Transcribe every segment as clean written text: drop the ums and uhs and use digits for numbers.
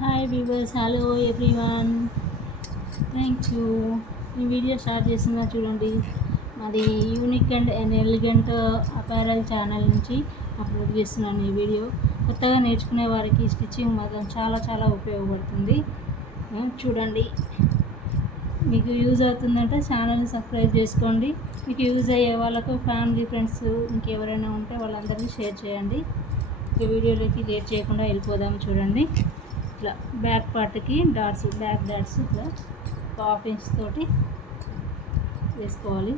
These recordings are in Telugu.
Hi viewers, hello everyone, thank you. ఈ వీడియో స్టార్ట్ చేసిన చూడండి. మాది unique and elegant apparel channel నుంచి అప్లోడ్ చేస్తున్నాను ఈ వీడియో. కొత్తగా నేర్చుకునే వారికి స్టిచ్చింగ్ మాత్రం చాలా చాలా ఉపయోగపడుతుంది. చూడండి, మీకు యూజ్ అవుతుందంటే ఛానల్ని సబ్స్క్రైబ్ చేసుకోండి. మీకు యూజ్ అయ్యే వాళ్ళకు ఫ్యామిలీ, ఫ్రెండ్స్ ఇంకెవరైనా ఉంటే వాళ్ళందరికీ షేర్ చేయండి. ఈ వీడియోలోకి లేట్ చేయకుండా వెళ్ళిపోదాం. చూడండి, ఇట్లా బ్యాక్ పార్ట్కి డాట్స్, బ్యాక్ డాట్స్ ఇట్లా 1/2 ఇంచ్ తోటి వేసుకోవాలి.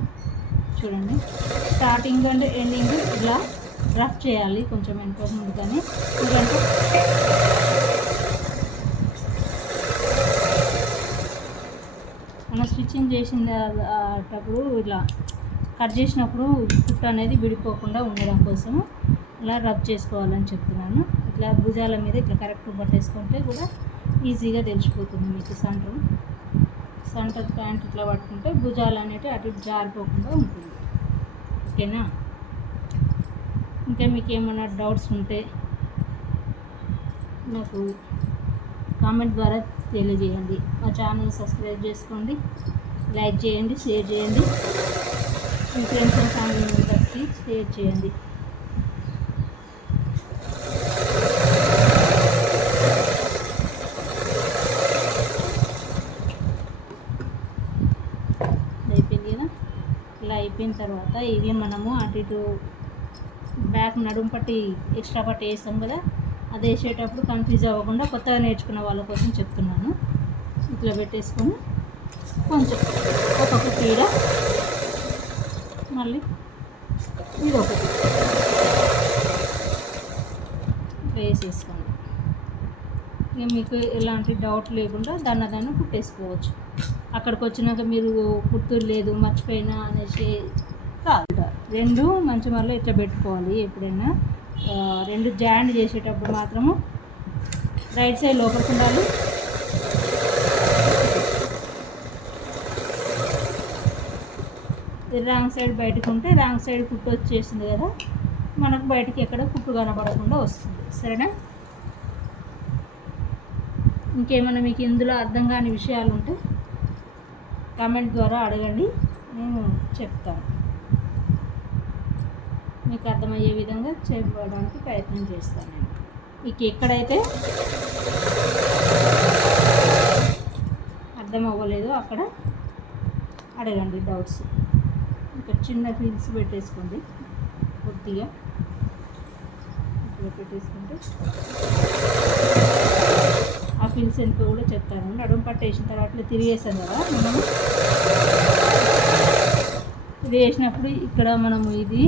చూడండి, స్టార్టింగ్ అండ్ ఎండింగ్ ఇలా రఫ్ చేయాలి, కొంచెం వెనక ముందు. కానీ ఎందుకంటే మనం స్టిచ్చింగ్ చేసినప్పుడు ఇలా కట్ చేసినప్పుడు కుట్టు అనేది విడిపోకుండా ఉండడం కోసం ఇలా రబ్ చేసుకోవాలని చెప్తున్నాను. ఇట్లా భుజాల మీద ఇట్లా కరెక్ట్ పట్టేసుకుంటే కూడా ఈజీగా తెలిసిపోతుంది మీకు. సెంటర్ ప్యాంట్ ఇట్లా పట్టుకుంటే భుజాలు అనేవి అటు జారిపోకుండా ఉంటుంది. ఓకేనా? ఇంకా మీకు ఏమైనా డౌట్స్ ఉంటే నాకు కామెంట్ ద్వారా తెలియజేయండి. మా ఛానల్ సబ్స్క్రైబ్ చేసుకోండి, లైక్ చేయండి, షేర్ చేయండి, మీ ఫ్రెండ్స్ అండ్ ఫ్యామిలీ మెంబర్స్కి షేర్ చేయండి. అయిపోయింది కదా. ఇలా అయిపోయిన తర్వాత ఇవి మనము అటు ఇటు బ్యాక్ నడుము పట్టి ఎక్స్ట్రా పట్టి వేస్తాం కదా, అది వేసేటప్పుడు కన్ఫ్యూజ్ అవ్వకుండా కొత్తగా నేర్చుకున్న వాళ్ళ కోసం చెప్తున్నాను. ఇట్లా పెట్టేసుకొని కొంచెం ఒక్కొక్క తీర, మళ్ళీ ఇది ఒకటి వేసేసుకోండి. ఇక మీకు ఎలాంటి డౌట్ లేకుండా దాన్ని కుట్టేసుకోవచ్చు. అక్కడికి వచ్చినాక మీరు కుర్తూరు లేదు మర్చిపోయినా అనేసి కాదు. రెండు మంచి మళ్ళీ ఇట్లా పెట్టుకోవాలి. ఎప్పుడైనా రెండు జాయింట్ చేసేటప్పుడు మాత్రము రైట్ సైడ్ లోపలికి ఉండాలి, రాంగ్ సైడ్ బయటకు ఉంటే రాంగ్ సైడ్ కుట్టు వచ్చేసింది కదా, మనకు బయటికి ఎక్కడ కుట్టు కనబడకుండా వస్తుంది. సరేనా? ఇంకేమైనా మీకు ఇందులో అర్థం కాని విషయాలు ఉంటే కామెంట్ ద్వారా అడగండి, నేను చెప్తాను. మీకు అర్థమయ్యే విధంగా చెప్పడానికి ప్రయత్నం చేస్తాను. నేను మీకు ఎక్కడైతే అర్థం అవ్వలేదో అక్కడ అడగండి డౌట్స్. ఇక్కడ చిన్న ఫీల్స్ పెట్టేసుకోండి, కొద్దిగా ఇక్కడ పెట్టేసుకుంటే ఆ ఫీల్స్ ఎంతో కూడా చెప్తాను. నడుము పట్టేసిన తర్వాత తిరిగేసాం కదా మనము. ఇది వేసినప్పుడు ఇక్కడ మనము ఇది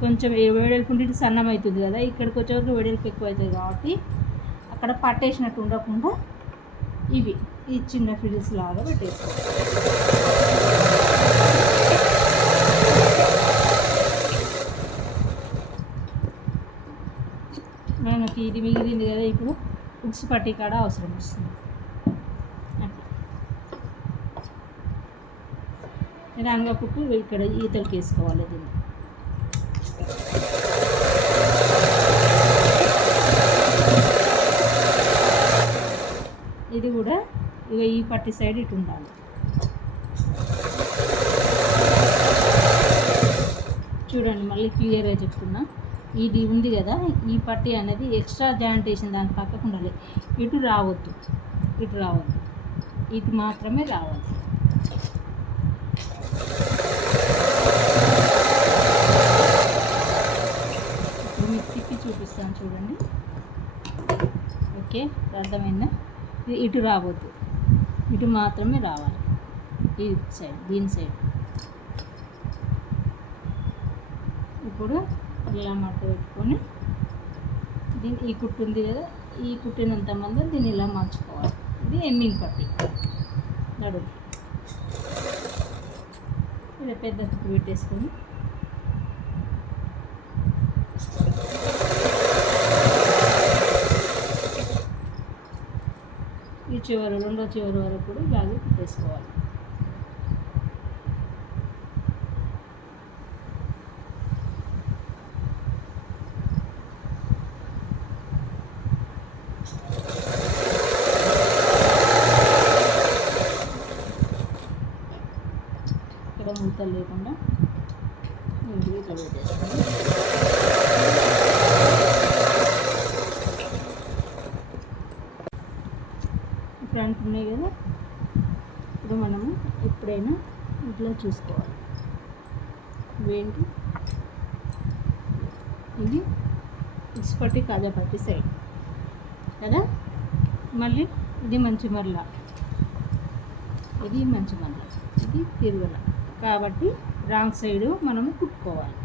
కొంచెం వెడల్పు ఉంటే సన్నం అవుతుంది కదా, ఇక్కడికి వచ్చేవరకు వెడల్పు ఎక్కువ అవుతుంది కాబట్టి అక్కడ పట్టేసినట్టు ఉండకుండా ఇవి ఈ చిన్న ఫీల్స్ లాగా పెట్టేసుకోవాలి. మనకి ఇది మిగిలింది కదా, ఇప్పుడు ఉక్స్ పట్టి కాడ అవసరం వస్తుంది. రాంగా కుట్టు ఇక్కడ ఈతలకి వేసుకోవాలి. దీన్ని ఇది కూడా ఇక ఈ పట్టి సైడ్ ఇటు ఉండాలి. చూడండి, మళ్ళీ క్లియర్గా చెప్తున్నా. ఇది ఉంది కదా, ఈ పట్టి అనేది ఎక్స్ట్రా జాయింట్ వేసిన దాని పక్కకు ఉండాలి. ఇటు రావద్దు, ఇటు మాత్రమే రావాలి. ఇప్పుడు మీకు తిప్పి చూపిస్తాను చూడండి. ఓకే, అర్థమైందా? ఇటు రావద్దు, ఇటు మాత్రమే రావాలి. ఈ సైడ్, దీని సైడ్. ఇప్పుడు ఇలా మడత పెట్టుకొని దీన్ని ఈ కుట్టు ఉంది కదా, ఈ కుట్టినంత మంది దీన్ని ఇలా మార్చుకోవాలి. ఇది ఎండింగ్ పట్టి నడుము. ఇలా పెద్ద కుట్టు పెట్టేసుకొని ఈ చివరి, రెండో చివరి వరకు కూడా ఇలాగే కుట్టేసుకోవాలి. మూతలు లేకుండా ఇట్లా పెట్టేస్తాను. ఇప్పుడు అంటున్నాయి కదా, ఇప్పుడు మనము ఎప్పుడైనా ఇట్లా చూసుకోవాలి. ఇవేంటి, ఇది ఇసుపట్టి కాజాపట్టి సైడ్ కదా, మళ్ళీ ఇది మంచి మరల, ఇది మంచి మరల, ఇది తిరుగుల, కాబట్టి రాంగ్ సైడు మనము కుట్టుకోవాలి.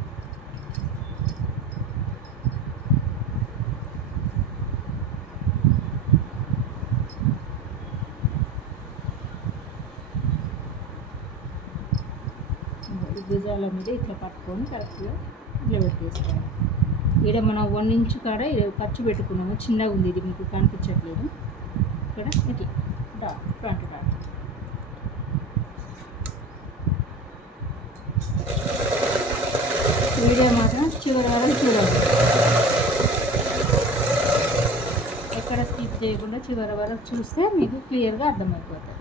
భుజాల మీద ఇట్లా పట్టుకొని కరెక్ట్గా ఇట్లా పెట్టేసుకోవాలి. ఇక్కడ మనం 1 ఇంచ్ కాడ ఖర్చు పెట్టుకున్నాము, చిన్నగా ఉంది, ఇది మీకు కనిపించట్లేదు. ఇక్కడ ఇది డాట్, ఫ్రంట్ డాట్. వీడియో మాత్రం చివరి వరకు చూడండి, ఎక్కడ స్కిప్ చేయకుండా చివరి వరకు చూస్తే మీకు క్లియర్గా అర్థమైపోతుంది.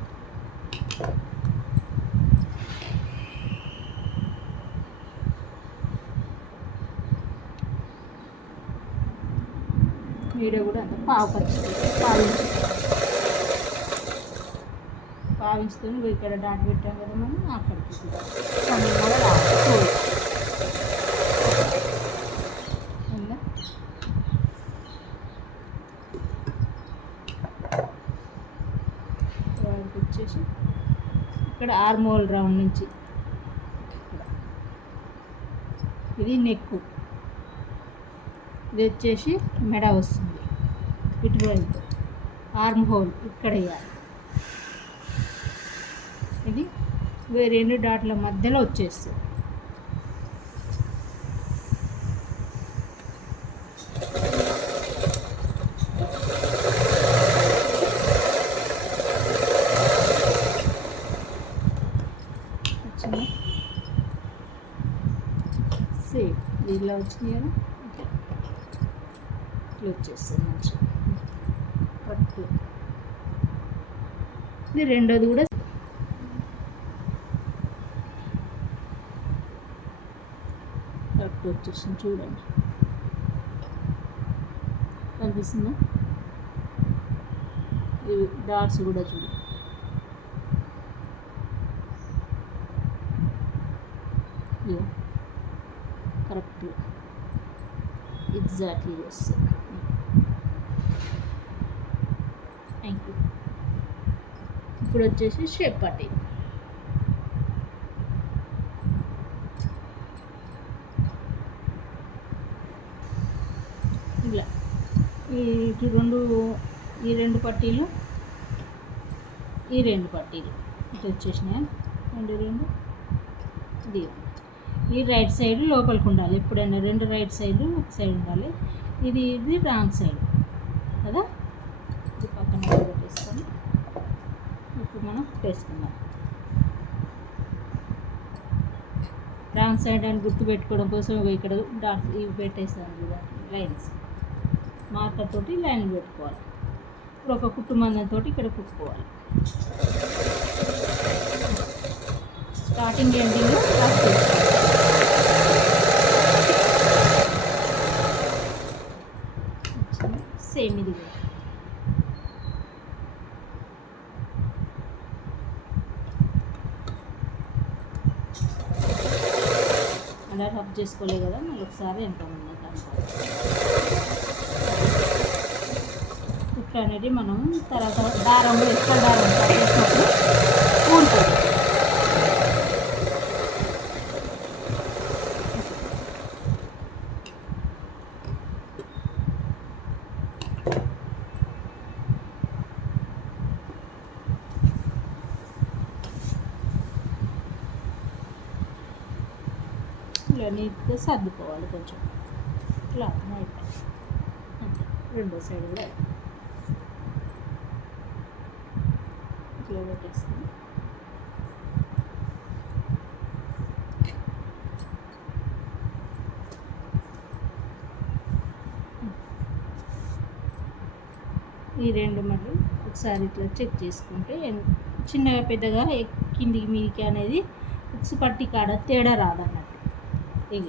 వీడియో కూడా అంత పావించుకొని ఇక్కడ డాట్ పెట్టాం కదా మనం, అక్కడికి కూడా రావాలి. వచ్చేసి ఇక్కడ ఆర్మోల్ రౌండ్ నుంచి ఇది నెక్కు, ఇది వచ్చేసి మెడ వస్తుంది, ఇటువైపు ఆర్మ్ హోల్ ఇక్కడ వేయాలి. ఇది 2 డాట్ల మధ్యలో వచ్చేస్తుంది. సేమ్ ఇలా వచ్చినాయి కదా, ఇట్లా వచ్చేస్తుంది మంచిగా పట్టు. ఇది రెండోది కూడా కరెక్ట్ వచ్చేసింది, చూడండి కనిపిస్తుందా, ఇవి డాట్స్ కూడా చూడండి. కరెక్ట్ ఎగ్జాక్ట్లీ వస్తుంది. Thank you. ఇప్పుడు వచ్చేసి షేప్ పట్టీ, ఇలా ఈ రెండు పట్టీలు ఇటు వచ్చేసినాయి, రెండు ఇది. ఈ రైట్ సైడ్ లోపలికి ఉండాలి, ఎప్పుడైనా 2 రైట్ సైడ్లు ఒక సైడ్ ఉండాలి. ఇది రాంగ్ సైడ్ కదా, ఇది పక్కన పెట్టేసుకొని ఇప్పుడు మనం పెట్టేసుకుందాం. రాంగ్ సైడ్ అని గుర్తు పెట్టుకోవడం కోసం ఇక్కడ డాట్స్ ఇవి పెట్టేస్తాను చూడండి, లైన్స్ మార్కర్ తోటి లైన్ పెట్టుకోవాలి. ఇప్పుడు ఒక కుట్టు మందంతో ఇక్కడ కుట్టుకోవాలి. స్టార్టింగ్ ఎండింగ్ సేమ్ ఇది కూడా అలా రబ్ చేసుకోలే కదా, మళ్ళీ ఒకసారి ఎంత ఉంది కుట్లు అనేది మనం తర్వాత దారంలో ఎక్కువ దారం వేసినప్పుడు కూడుతుంది. ఇలా నీట్గా సర్దుకోవాలి కొంచెం క్లాత్ అయిపోయి, రెండో సైడ్ కూడా ఇట్లా పెట్టేస్తాను. ఈ రెండు మళ్ళీ ఒకసారి ఇట్లా చెక్ చేసుకుంటే చిన్నగా పెద్దగా కిందికి మీదికి అనేది ఉక్స్ పట్టి కాడ తేడా రాదన్నట్టు. ఇక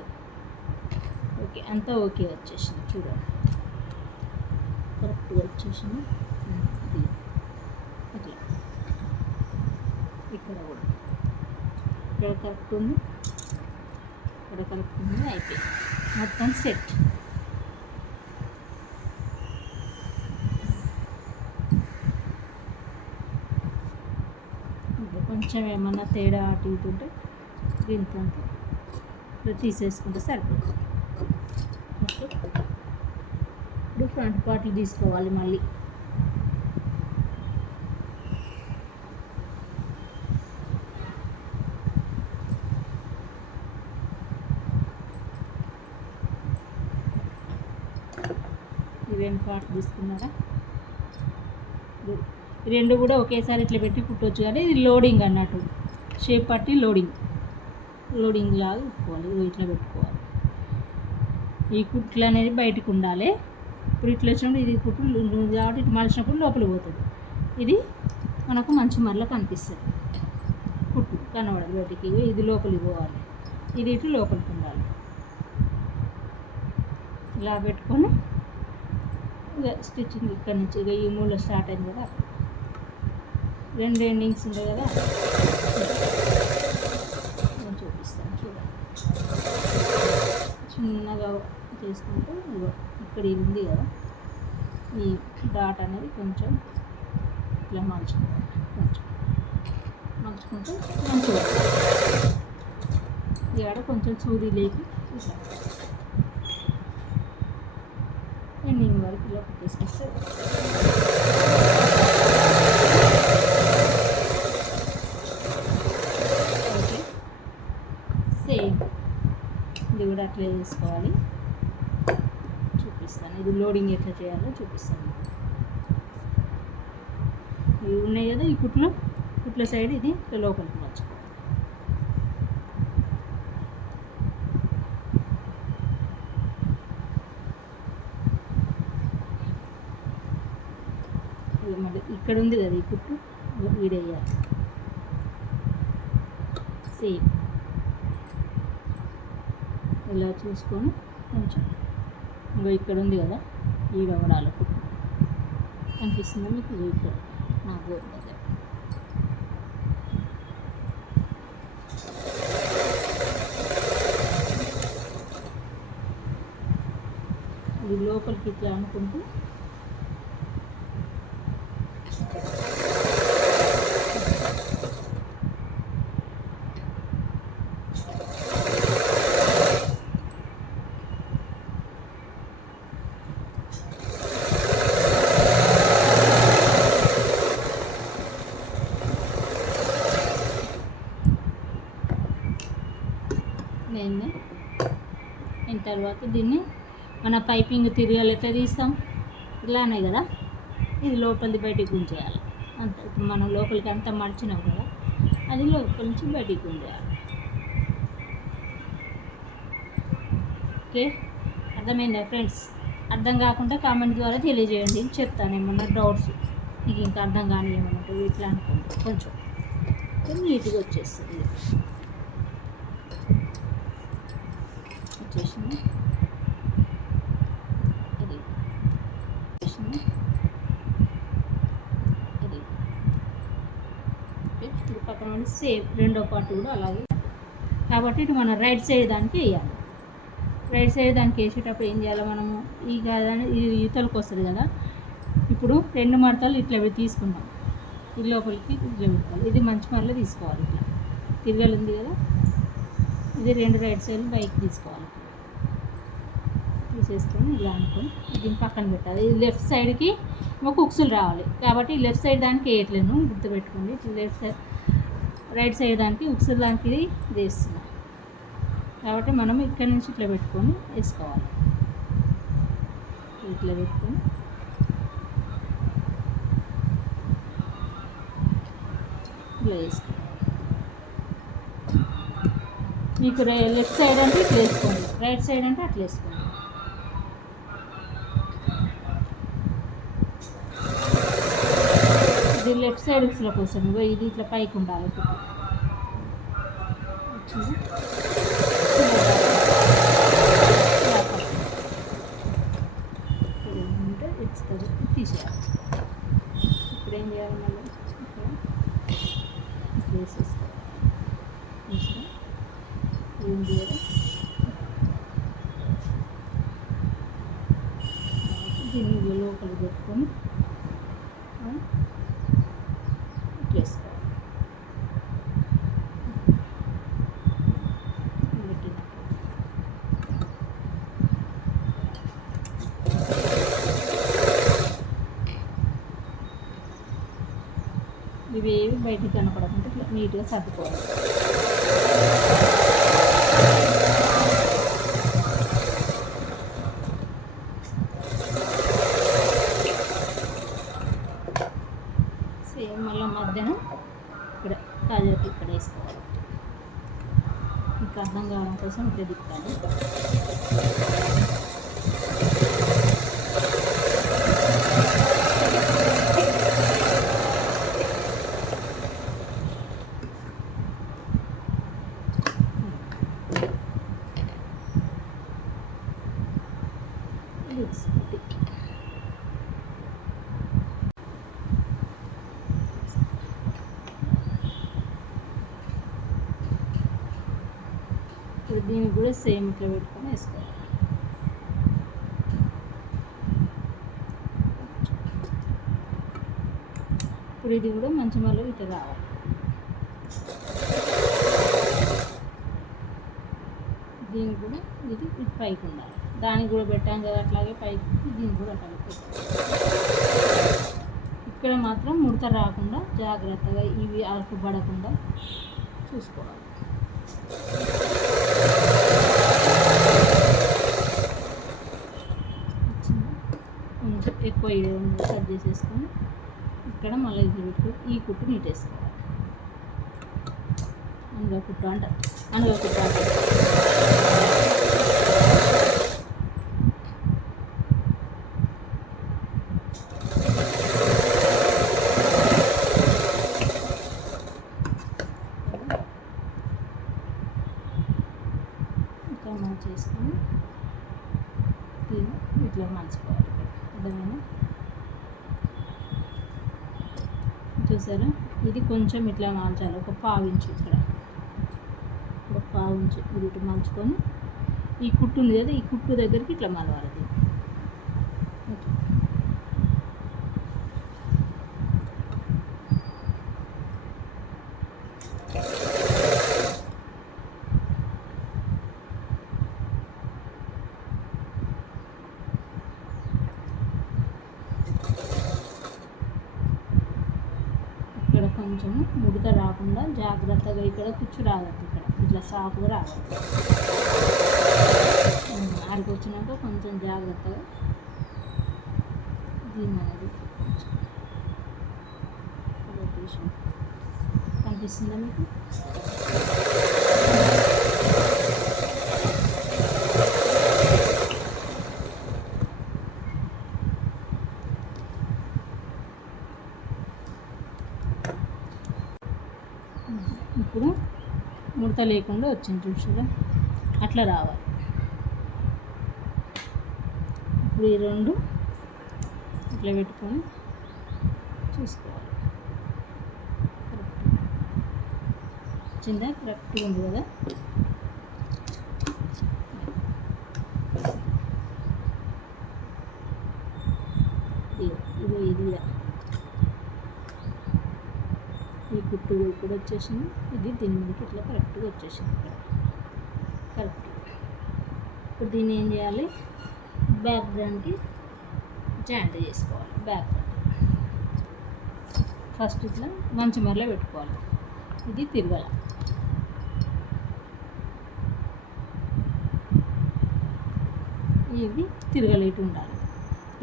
ఓకే, అంతా ఓకే వచ్చేసింది చూడండి, కరెక్ట్గా వచ్చేసింది. అట్లా ఇక్కడ కూడా ఇక్కడ కరెక్ట్ ఉంది, ఇక్కడ కరెక్ట్ ఉంది, అయిపోయింది మొత్తం సెట్. కొంచెం ఏమన్నా తేడా అటు ఇటు ఉంటే దీంతో ఇట్లా తీసేసుకుంటే సరిపోతుంది. ఓకే, ఇప్పుడు ఫ్రంట్ పార్ట్లు తీసుకోవాలి మళ్ళీ. ఇవేం పార్ట్ తీసుకున్నారా, రెండు కూడా ఒకేసారి ఇట్లా పెట్టి కుట్టవచ్చు, కానీ ఇది లోడింగ్ అన్నట్టు, షేప్ పట్టి లోడింగ్ లాగా కుట్టుకోవాలి. ఇట్లా పెట్టుకోవాలి. ఈ కుట్లు అనేది బయటకు ఉండాలి. ఇప్పుడు ఇట్లా వచ్చినప్పుడు ఇది కుట్లు కాబట్టి ఇటు మలిచినప్పుడు లోపలికి పోతుంది. ఇది మనకు మంచి మరల కనిపిస్తుంది, కుట్టు కనబడదు బయటికి. ఇది లోపలికి పోవాలి, ఇది ఇటు లోపలికి ఉండాలి. ఇలా పెట్టుకొని ఇక స్టిచ్చింగ్ ఇక్కడ నుంచి ఇక ఈ మూల స్టార్ట్ అయింది కదా, రెండు ఎండింగ్స్ ఉంటాయి కదా, నేను చూపిస్తాను చూడండి. చిన్నగా చేసుకుంటూ ఇక్కడ ఇది ఉంది కదా, ఈ డాట్ అనేది కొంచెం ఇట్లా మలుచుకోవాలి. మలుచుకుంటే మంచిగా ఇక్కడ కొంచెం సూది లేకి ఇట్లా ఎండింగ్ వరకు ఇలా పెట్టేసుకొస్తే ఓకే. సేమ్ ఇది కూడా అట్లా చేసుకోవాలి, చూపిస్తాను. ఇది లోడింగ్ ఎట్లా చేయాలో చూపిస్తాను. ఇవి ఉన్నాయి కదా ఈ కుట్ల సైడ్, ఇది లోపలికి వచ్చుకోవాలి. మళ్ళీ ఇక్కడ ఉంది కదా ఈ కుట్టు, వీడేయాలి సేమ్ ఇలా చూసుకొని కొంచెం ఇంకా ఇక్కడ ఉంది కదా ఈ రవడాల కుట్టు కనిపిస్తుంది మీకు, ఇక్కడ నాకు దగ్గర ఇది లోపలికి ఇట్లా అనుకుంటూ అయిన తర్వాత దీన్ని మన పైపింగ్ తిరగాలి ఎట్లా తీస్తాం, ఇలానే కదా, ఇది లోపలిది బయటికి గుంజేయాలి అంత. ఇప్పుడు మనం లోపలికి అంతా మడిచినాం కదా, అది లోపల నుంచి బయటికి గుంజేయాలి. ఓకే, అర్థమైందా ఫ్రెండ్స్? అర్థం కాకుండా కామెంట్ ద్వారా తెలియజేయండి, చెప్తాను ఏమన్నా డౌట్స్ మీకు ఇంకా అర్థం కానీ ఏమన్నా ఇట్లా అనుకోండి, కొంచెం నీట్గా వచ్చేస్తుంది. వచ్చేసింది ఇది, వచ్చేసింది ఇది. ఇది పక్కన నుండి సేమ్ రెండో పార్ట్ కూడా అలాగే. కాబట్టి ఇటు మనం రైట్ సైడ్ దానికి వేయాలి. రైట్ సైడ్ దానికి వేసేటప్పుడు ఏం చేయాలి మనము, ఈ కాదని ఇది ఈతలకు వస్తుంది కదా. ఇప్పుడు రెండు మడతలు ఇట్లా తీసుకున్నాం, ఇది లోపలికి ఇట్లా పెట్టాలి. ఇది మంచి మరలో తీసుకోవాలి, ఇట్లా తిరగలు ఉంది కదా, ఇది రెండు రైట్ సైడ్ పైకి తీసుకోవాలి. తీసేసుకొని ఇలా అనుకొని దీన్ని పక్కన పెట్టాలి. ఇది లెఫ్ట్ సైడ్కి ఒక ఉక్సులు రావాలి, కాబట్టి లెఫ్ట్ సైడ్ దానికి వేయట్లేను, గుర్తుపెట్టుకోండి. లెఫ్ట్ సైడ్ రైట్ సైడ్ దానికి ఉక్సులు దానికి ఇది వేస్తున్నాం, కాబట్టి మనం ఇక్కడ నుంచి ఇట్లా పెట్టుకొని వేసుకోవాలి. ఇట్లా పెట్టుకొని ఇట్లా వేసుకోవాలి. మీకు లెఫ్ట్ సైడ్ అంటే ఇట్లా వేసుకోండి, రైట్ సైడ్ అంటే అట్లా వేసుకోండి. ఇది లెఫ్ట్ సైడ్ ఉక్సుల కోసం ఇది ఇట్లా పైకి ఉండాలి. ఉంటే ఇస్తుంది తీసేయాలి. ఇప్పుడు ఏం చేయాలి, మళ్ళీ ఇక్కడ వేసేసుకోవాలి. ఏం చేయాలి, దీన్ని లోపలికి పెట్టుకొని వేసుకోవాలి. ఇవి ఏవి బయటికి కనపడకుండా ఇట్లా నీట్గా సర్దుకోవాలి. సేమ్ మళ్ళీ మధ్యాహ్నం ఇక్కడ కాజాకి ఇక్కడ వేసుకోవాలి. ఇంకా అర్థం కావడం కోసం ఇట్లా తిప్పాలి. ఇప్పుడు దీనికి కూడా సేమ్ ఇట్లా పెట్టుకొని వేసుకోవాలి. ఇప్పుడు ఇది కూడా మంచి మళ్ళీ ఇట్లా రావాలి. దీనికి కూడా ఇది పైకి ఉండాలి. దానికి కూడా పెట్టాం కదా అట్లాగే పైకి, దీనికి కూడా అట్లాగే పెట్టాలి. ఇక్కడ మాత్రం ముడత రాకుండా జాగ్రత్తగా ఇవి అరకు పడకుండా చూసుకోవాలి. కొంచెం ఎక్కువ కట్ చేసేసుకొని ఇక్కడ మళ్ళీ ఇది పెట్టుకొని ఈ కుట్టు నీటేసుకోవాలి. అనగా కుట్టు అంటారు, అనగా కుట్టు అంటారు. చేసుకొని ఇట్లా మలుచుకోవాలి. అర్థమైనా? చూసారా, ఇది కొంచెం ఇట్లా మార్చాలి. ఒక పావించు ఇక్కడ, ఒక పావించు ఇది ఇటు మలుచుకొని ఈ కుట్టు ఉంది కదా, ఈ కుట్టు దగ్గరికి ఇట్లా మలవాలి. ఇక్కడ కొంచెం ముడత రాకుండా జాగ్రత్తగా ఇక్కడ కుచ్చు రాగద్దు. ఇక్కడ ఇట్లా సాఫ్గా రాగద్దు. ఆడికి వచ్చినాక కొంచెం జాగ్రత్తగా దీన్ని అనేది రొటేషన్ కనిపిస్తుందా మీకు? ఇప్పుడు ముడత లేకుండా వచ్చింది చూసారా, అట్లా రావాలి. ఇప్పుడు ఈ రెండు ఇట్లా పెట్టుకొని చూసుకోవాలి. కరెక్ట్ వచ్చిందా? కరెక్ట్గా ఉంది కదా. ఇది ఈ కుట్టు కూడా వచ్చేసింది. ఇది దీని మీదకి ఇట్లా కరెక్ట్గా వచ్చేసింది. కరెక్ట్. ఇప్పుడు దీన్ని ఏం చేయాలి, బ్యాక్ గ్రౌండ్కి జాయింట్ చేసుకోవాలి. బ్యాక్ ఫస్ట్ ఇట్లా మంచి మరలో పెట్టుకోవాలి. ఇది తిరగాల. ఇది తిరగలేటు ఉండాలి.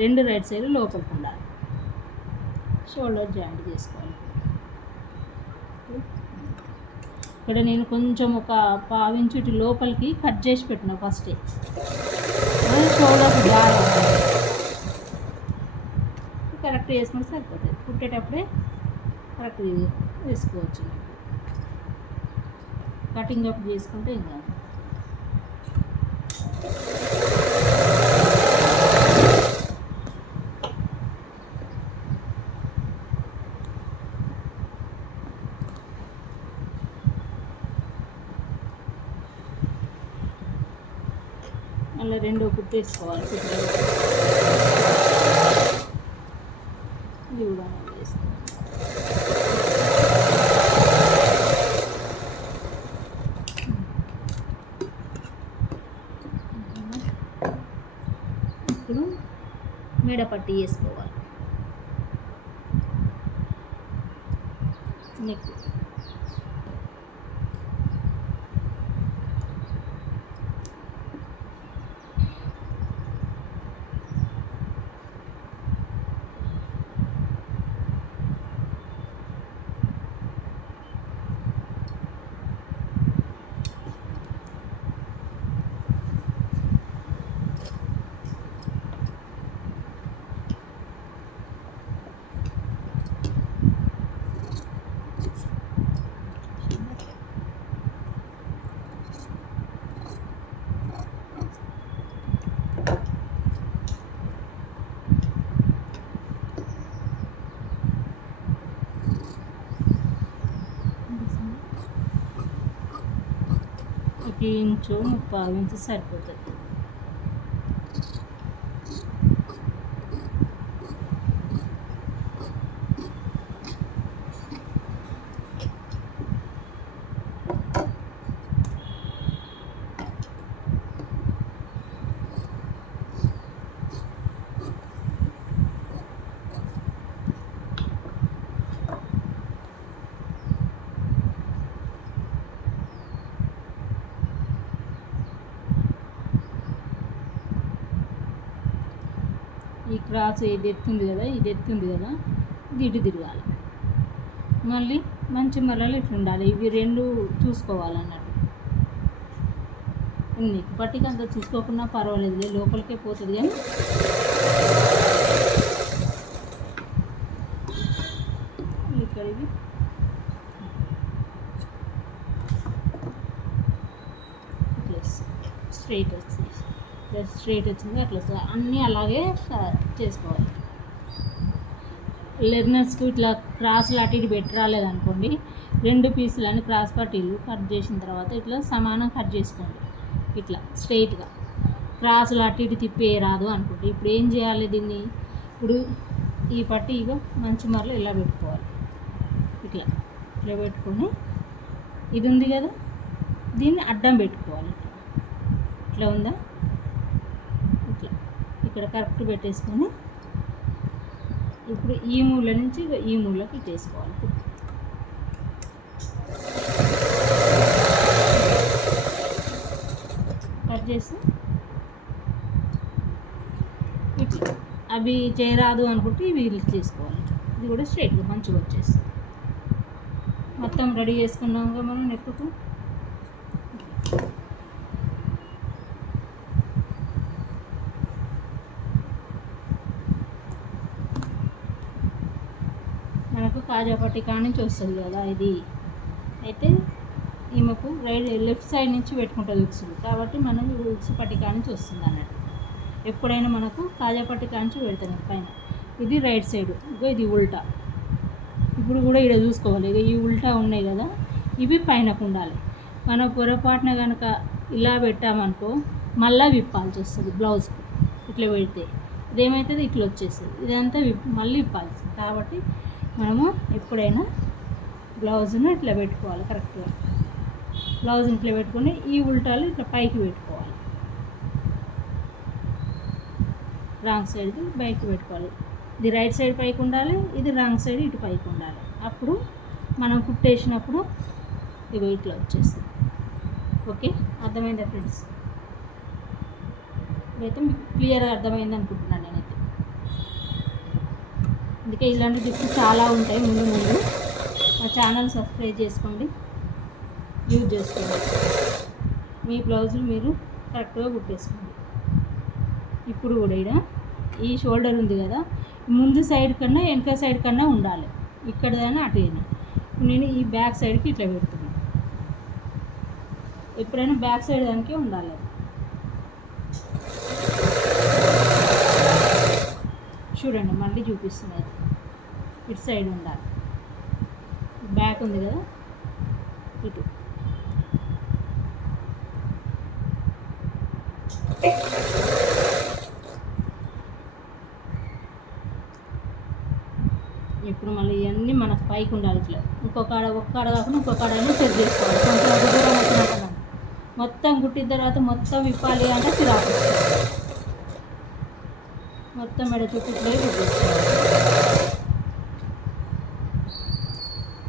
రెండు రైట్ సైడ్ లోపలికి ఉండాలి. షోల్డర్ జాయింట్ చేసుకోవాలి. ఇక్కడ నేను కొంచెం ఒక పావించు ఇటు లోపలికి కట్ చేసి పెట్టిన ఫస్టే, షోల్డర్ జారు కరెక్ట్ వేసుకుంటే సరిపోతుంది. కుట్టేటప్పుడే కరెక్ట్ వేసుకోవచ్చు. కటింగ్ అప్ చేసుకుంటే ఇంకా అలా రెండో కుట్టేసుకోవాలి. ఇది కూడా వేసుకోవాలి. ఇప్పుడు మెడ పట్టి వేసుకోవాలి. నెక్ ఇంచు 3/4 ఇంచు సరిపోతుంది. ఈ క్రాస్ ఇది ఎత్తుంది కదా, ఇది ఇటు తిరగాలి. మళ్ళీ మంచి మరలు ఇట్లా ఉండాలి. ఇవి రెండు చూసుకోవాలన్నట్టు. నీకు పట్టిక అంతా చూసుకోకుండా పర్వాలేదు, లోపలికే పోతుంది. కానీ ఇక్కడ ఇవి స్ట్రైట్ వచ్చింది అట్లా అన్నీ అలాగే చేసుకోవాలి. లెర్నర్స్కు ఇట్లా క్రాస్లు అటు ఇటు పెట్టి రాలేదనుకోండి, 2 పీసులని క్రాస్ పట్టీలు కట్ చేసిన తర్వాత ఇట్లా సమానం కట్ చేసుకోండి. ఇట్లా స్ట్రైట్గా క్రాసులు అటు ఇటు తిప్పేయరాదు అనుకోండి. ఇప్పుడు ఏం చేయాలి దీన్ని? ఇప్పుడు ఈ పట్టీ ఇగో మంచి మరలు ఇలా పెట్టుకోవాలి. ఇట్లా పెట్టుకొని ఇది ఉంది కదా, దీన్ని అడ్డం పెట్టుకోవాలి. ఇట్లా ఉందా, ఇట్లా ఇక్కడ కరెక్ట్ పెట్టేసుకొని ఇప్పుడు ఈ మూల నుంచి ఈ మూలకి ఇట్టేసుకోవాలి. కట్ చేసి ఇట్లా అవి చేయరాదు అనుకుంటే ఇవి చేసుకోవాలి. ఇది కూడా స్ట్రైట్గా మంచిగా వచ్చేస్తుంది. మొత్తం రెడీ చేసుకున్నాక మనం నెక్కుకు మనకు కాజా పట్టి కాడ నుంచి వస్తుంది కదా ఇది. అయితే ఈమెకు లెఫ్ట్ సైడ్ నుంచి పెట్టుకుంటుంది ఉక్సులు, కాబట్టి మనం ఉక్సు పట్టి కాడ నుంచి వస్తుంది అన్నట్టు. ఎప్పుడైనా మనకు కాజా పట్టి కాడ నుంచి పెడతాం పైన. ఇది రైట్ సైడ్, ఇగో ఇది ఉల్టా. ఇప్పుడు కూడా ఇక్కడ చూసుకోవాలి, ఇక ఈ ఉల్టా ఉన్నాయి కదా, ఇవి పైనకు ఉండాలి. మనం పొరపాటున కనుక ఇలా పెట్టామనుకో మళ్ళీ విప్పాల్సి వస్తుంది బ్లౌజ్కి. ఇట్లా పెడితే ఇదేమవుతుంది, ఇట్లా వచ్చేస్తుంది. ఇదంతా మళ్ళీ విప్పాల్సి. కాబట్టి మనము ఎప్పుడైనా బ్లౌజ్ను ఇట్లా పెట్టుకోవాలి కరెక్ట్గా. బ్లౌజ్ని ఇట్లా పెట్టుకొని ఈ ఉల్టాలు ఇట్లా పైకి పెట్టుకోవాలి. రాంగ్ సైడ్ది పైకి పెట్టుకోవాలి. ఇది రైట్ సైడ్ పైకి ఉండాలి, ఇది రాంగ్ సైడ్ ఇటు పైకి ఉండాలి. అప్పుడు మనం కుట్టేసినప్పుడు ఇవి ఇట్లా వచ్చేస్తుంది. ఓకే, అర్థమైందా ఫ్రెండ్స్? ఇదైతే మీకు క్లియర్గా అర్థమైంది అనుకుంటున్నాను నేనైతే. అందుకే ఇలాంటి టిప్స్ చాలా ఉంటాయి. ముందు మా ఛానల్ సబ్స్క్రైబ్ చేసుకోండి, యూజ్ చేసుకోండి. మీ బ్లౌజులు మీరు కరెక్ట్గా కుట్టేసుకోండి. ఇప్పుడు కూడా ఇక్కడ ఈ షోల్డర్ ఉంది కదా, ముందు సైడ్ కన్నా వెనక సైడ్ కన్నా ఉండాలి. ఇక్కడదైనా అటు అయినా. నేను ఈ బ్యాక్ సైడ్కి ఇట్లా పెడుతున్నాను. ఎప్పుడైనా బ్యాక్ సైడ్ దానికి ఉండాలి. చూడండి మళ్ళీ చూపిస్తున్నది, ఇటు సైడ్ ఉండాలి. బ్యాక్ ఉంది కదా, ఇటు ఇప్పుడు మళ్ళీ ఇవన్నీ మనకు పైకి ఉండాలి. ఇట్లా ఒక్క కాడ కాకుండా ఇంకో కాడ సెట్ చేసుకోవాలి. కొంచెం దూరం వచ్చినట్టు మొత్తం కుట్టిన తర్వాత మొత్తం విప్పాలి అంటే చిరాకు, మొత్తం మెడ చుట్టూ కుట్టించుకోవాలి.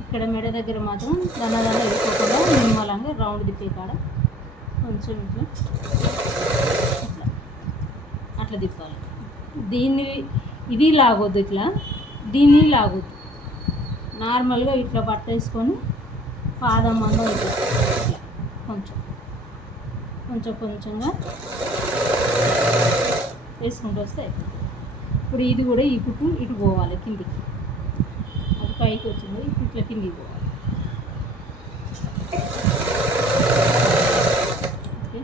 ఇక్కడ మెడ దగ్గర మాత్రం దాని వెళ్ళిపోకుండా నిమ్మలంగా రౌండ్ తిప్పే కాడ కొంచెం ఇట్లా అట్లా తిప్పాలి. దీన్ని ఇది లాగొద్దు, ఇట్లా దీన్ని లాగొద్దు. నార్మల్గా ఇట్లా పట్టేసుకొని పాదం మందం ఇట్లా కొంచెం కొంచెం కొంచెంగా వేసుకుంటూ వస్తే ఇప్పుడు ఇది కూడా ఈ కుట్టు ఇటు పోవాలి కిందికి, అది పైకి వచ్చింది ఇట్లా కిందికి పోవాలి. ఓకే,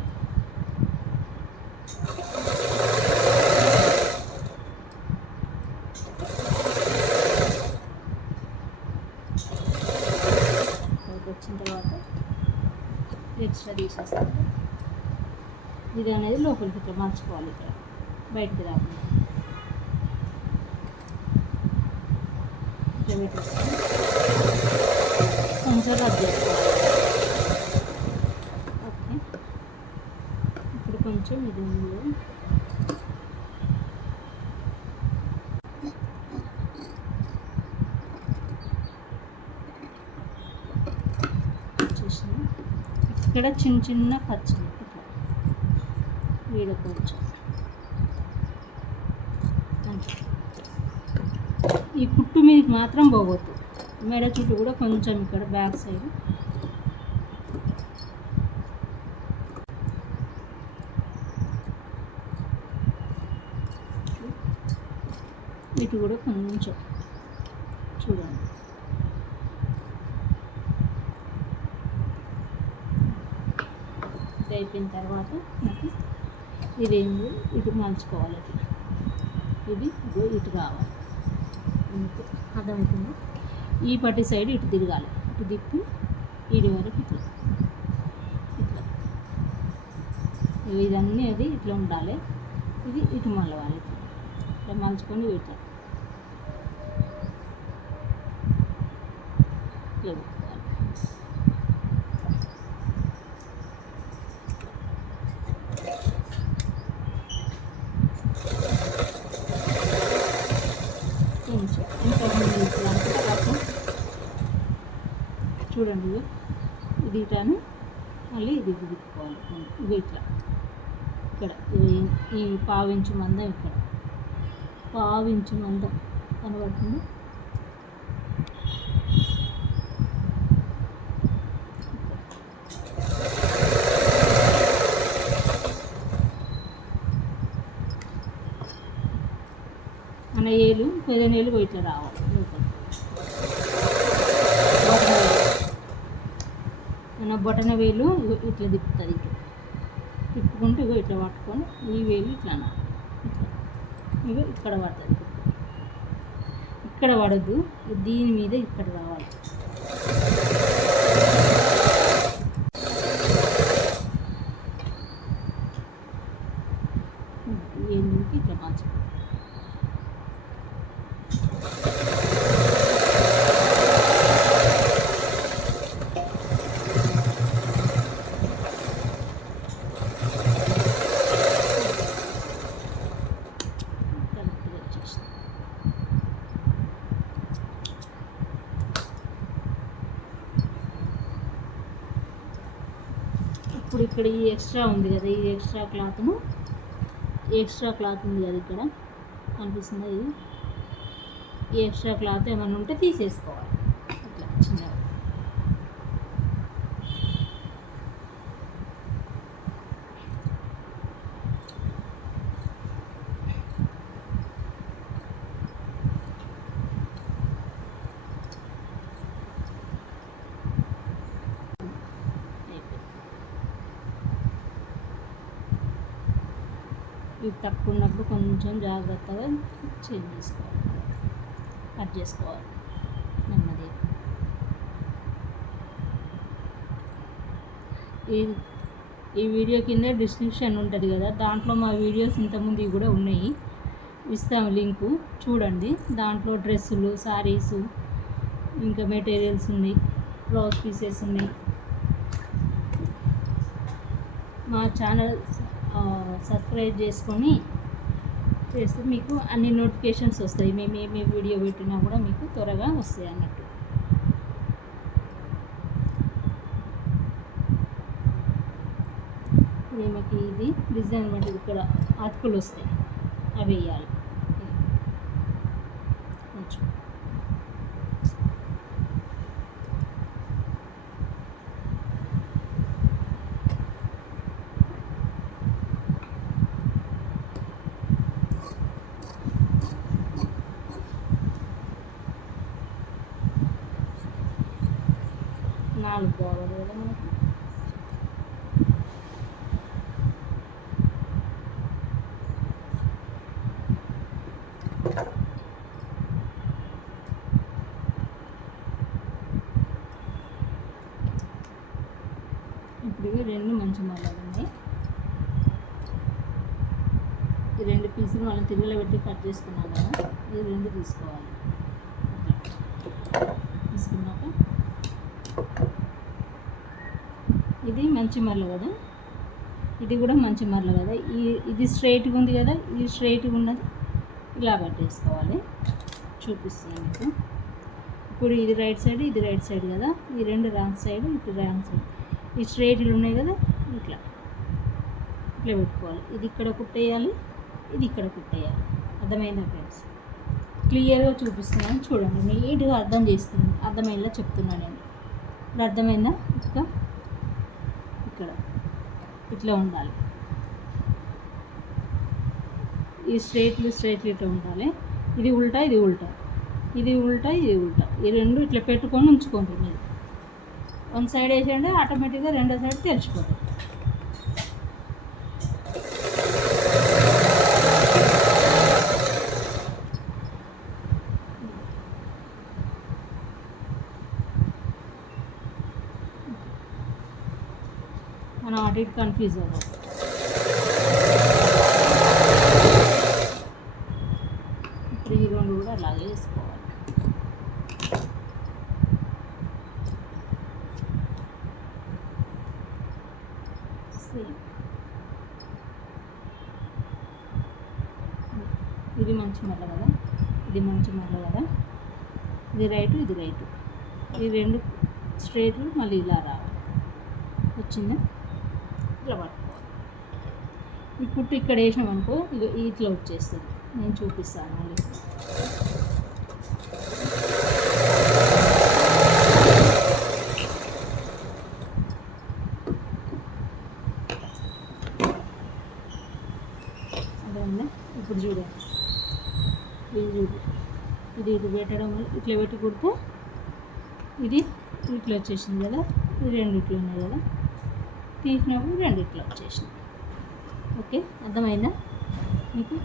వచ్చిన తర్వాత ఎక్స్ట్రా తీసేస్తాను. ఇది అనేది లోపలికి ఇట్లా మార్చుకోవాలి, ఇక్కడ బయటికి రాకుండా ఇట్లా పెట్టేస్తాను. కొంచెం రద్దు చేసుకోవాలి. ఓకే, ఇప్పుడు కొంచెం ఇది ఇక్కడ చిన్న చిన్న ఖర్చులు ఇట్లా వీడ కొంచెం ఈ కుట్టు మీదకి మాత్రం పోగొద్దు. మెడ చుట్టూ కూడా కొంచెం ఇక్కడ బ్యాక్ సైడ్ ఇటు కూడా కొంచెం చూడండి. ఇది అయిపోయిన తర్వాత నాకు ఇదేంటి ఇటు మలుచుకోవాలి. ఇది ఇటు రావాలి. అర్థమవుతుంది. ఈ పట్టి సైడ్ ఇటు తిరగాలి, ఇటు తిప్పి ఇది వరకు ఇట్లా ఇట్లా ఇదన్నీ అది ఇట్లా ఉండాలి. ఇది ఇటు మలవాలి, ఇట్లా మలుచుకొని ఇట్లా ఇట్లా పెట్టుకోవాలి. చూడండి, ఇది ఇటాను మళ్ళీ ఇది తిప్పుకోవాలి. ఇది ఇట్లా ఇక్కడ ఈ పావించు మందం, ఇక్కడ పావించు మందం కనబడుతుంది. మన ఏలు 15 ఏళ్ళు ఇట్లా రావాలి. మన బొటన వేలు ఇట్లా తిప్పుతుంది, ఇట్లా తిప్పుకుంటూ ఇట్లా పట్టుకొని ఈ వేలు ఇట్లా ఇట్లా ఇక్కడ పడుతుంది. ఇక్కడ పడద్దు, దీని మీద ఇక్కడ రావాలి. ఏళ్ళకి ఇట్లా మార్చుకోవాలి. ఇప్పుడు ఇక్కడ ఈ ఎక్స్ట్రా ఉంది కదా, ఈ ఎక్స్ట్రా క్లాత్ ఉంది కదా, ఇక్కడ కనిపిస్తుంది. ఇది ఈ ఎక్స్ట్రా క్లాత్ ఏమైనా ఉంటే తీసేసుకోవాలి. ఇట్లా చిన్నగా ఇది తక్కువ ఉన్నప్పుడు కొంచెం జాగ్రత్తగా చేంజ్ చేసుకోవాలి, కట్ చేసుకోవాలి నెమ్మదిగా. ఈ వీడియో కింద డిస్క్రిప్షన్ ఉంటుంది కదా, దాంట్లో మా వీడియోస్ ఇంతకుముందు కూడా ఉన్నాయి, ఇస్తాము లింకు, చూడండి. దాంట్లో డ్రెస్సులు, శారీసు, ఇంకా మెటీరియల్స్ ఉన్నాయి, బ్లౌజ్ పీసెస్ ఉన్నాయి. మా ఛానల్ సబ్స్క్రైబ్ చేసుకొని చేస్తే మీకు అన్ని నోటిఫికేషన్స్ వస్తాయి. మేము ఏమే వీడియో పెట్టినా కూడా మీకు త్వరగా వస్తాయి అన్నట్టు. ఈమెకి ఇది డిజైన్ బట్టి ఇక్కడ అతుకులు వస్తాయి, అవి వేయాలి కొంచెం. 4 కావాలి కదా మనకు. ఇప్పుడు ఇవి 2 మంచి మరలు ఉన్నాయి. ఈ 2 పీసులు మనం తిరుగులో పెట్టి కట్ చేసుకున్నాం కదా, ఈ 2 తీసుకోవాలి. తీసుకున్నాక ఇది మంచి మరలు కదా, ఇది కూడా మంచి మరలు కదా. ఇది స్ట్రైట్గా ఉంది కదా, ఇది స్ట్రైట్గా ఉన్నది ఇలా పట్టేసుకోవాలి. చూపిస్తున్నాను మీకు. ఇప్పుడు ఇది రైట్ సైడ్, ఇది రైట్ సైడ్ కదా, ఈ 2 రాంగ్ సైడ్, ఇటు రాంగ్ సైడ్. ఈ స్ట్రైట్లు ఉన్నాయి కదా, ఇట్లా ఇట్లా పెట్టుకోవాలి. ఇది ఇక్కడ కుట్టేయాలి, ఇది ఇక్కడ కుట్టేయాలి. అర్థమైందా ఫ్రెండ్స్? క్లియర్గా చూపిస్తున్నాను, చూడండి. నీట్గా అర్థం చేస్తున్నాను, అర్థమైందా చెప్తున్నాను నేను. ఇప్పుడు అర్థమైందా? ఇక్కడ ఇట్లా ఉండాలి. ఈ స్ట్రైట్లు ఇట్లా ఉండాలి. ఇది ఉల్టా, ఇది ఉల్టా, ఇది ఉల్టా, ఇది ఉల్టా. ఈ 2 ఇట్లా పెట్టుకొని ఉంచుకోండి. మీరు 1 సైడ్ వేసేయండి, ఆటోమేటిక్గా 2వ సైడ్ తెరుచుకోండి. మనం అటు ఇటు కన్ఫ్యూజ్ అవ్వదు. ఇప్పుడు ఈ 2 కూడా అలాగే వేసుకోవాలి. ఇది మంచి మరల కదా, ఇది మంచి మరల కదా, ఇది రైటు, ఇది రైటు. ఈ 2 స్ట్రైట్లు మళ్ళీ ఇలా రావాలి. వచ్చిందా? ఇట్లా పట్టుకోవాలి. ఈ కుట్టు ఇక్కడ వేసినాం అనుకో, ఇది ఇట్లా వచ్చేస్తుంది. నేను చూపిస్తాను మళ్ళీ. అదేనా? ఇప్పుడు చూడండి, ఇది ఇటు పెట్టడం వల్ల ఇట్లా పెట్టి కుడితే ఇది ఇట్లా వచ్చేసింది కదా, ఇది 2 ఇట్లా ఉన్నాయి కదా, తీసినప్పుడు 2 ఇట్లా వచ్చేసింది. ఓకే, అర్థమైందా మీకు?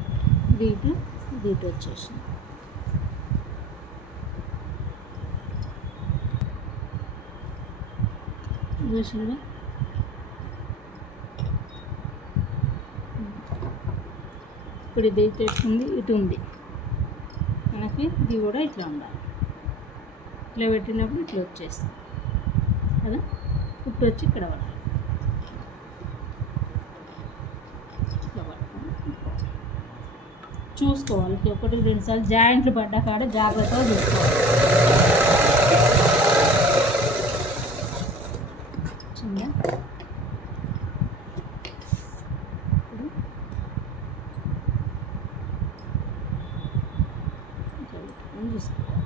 ఇది ఇటు వచ్చేసింది. చూసిందా? ఇప్పుడు ఇది తెచ్చుకుంది, ఇటు ఉంది మనకి. ఇది కూడా ఇట్లా ఉండాలి. ఇట్లా పెట్టినప్పుడు ఇట్లా వచ్చేస్తుంది కదా, కుట్టు వచ్చి ఇక్కడ పడాలి. ఇట్లా పట్టుకొని చూసుకోవాలి. 1-2 సార్లు జాయింట్లు పడ్డా కాడ జాగ్రత్తగా చూసుకోవాలి. చిన్న చూసుకోవాలి.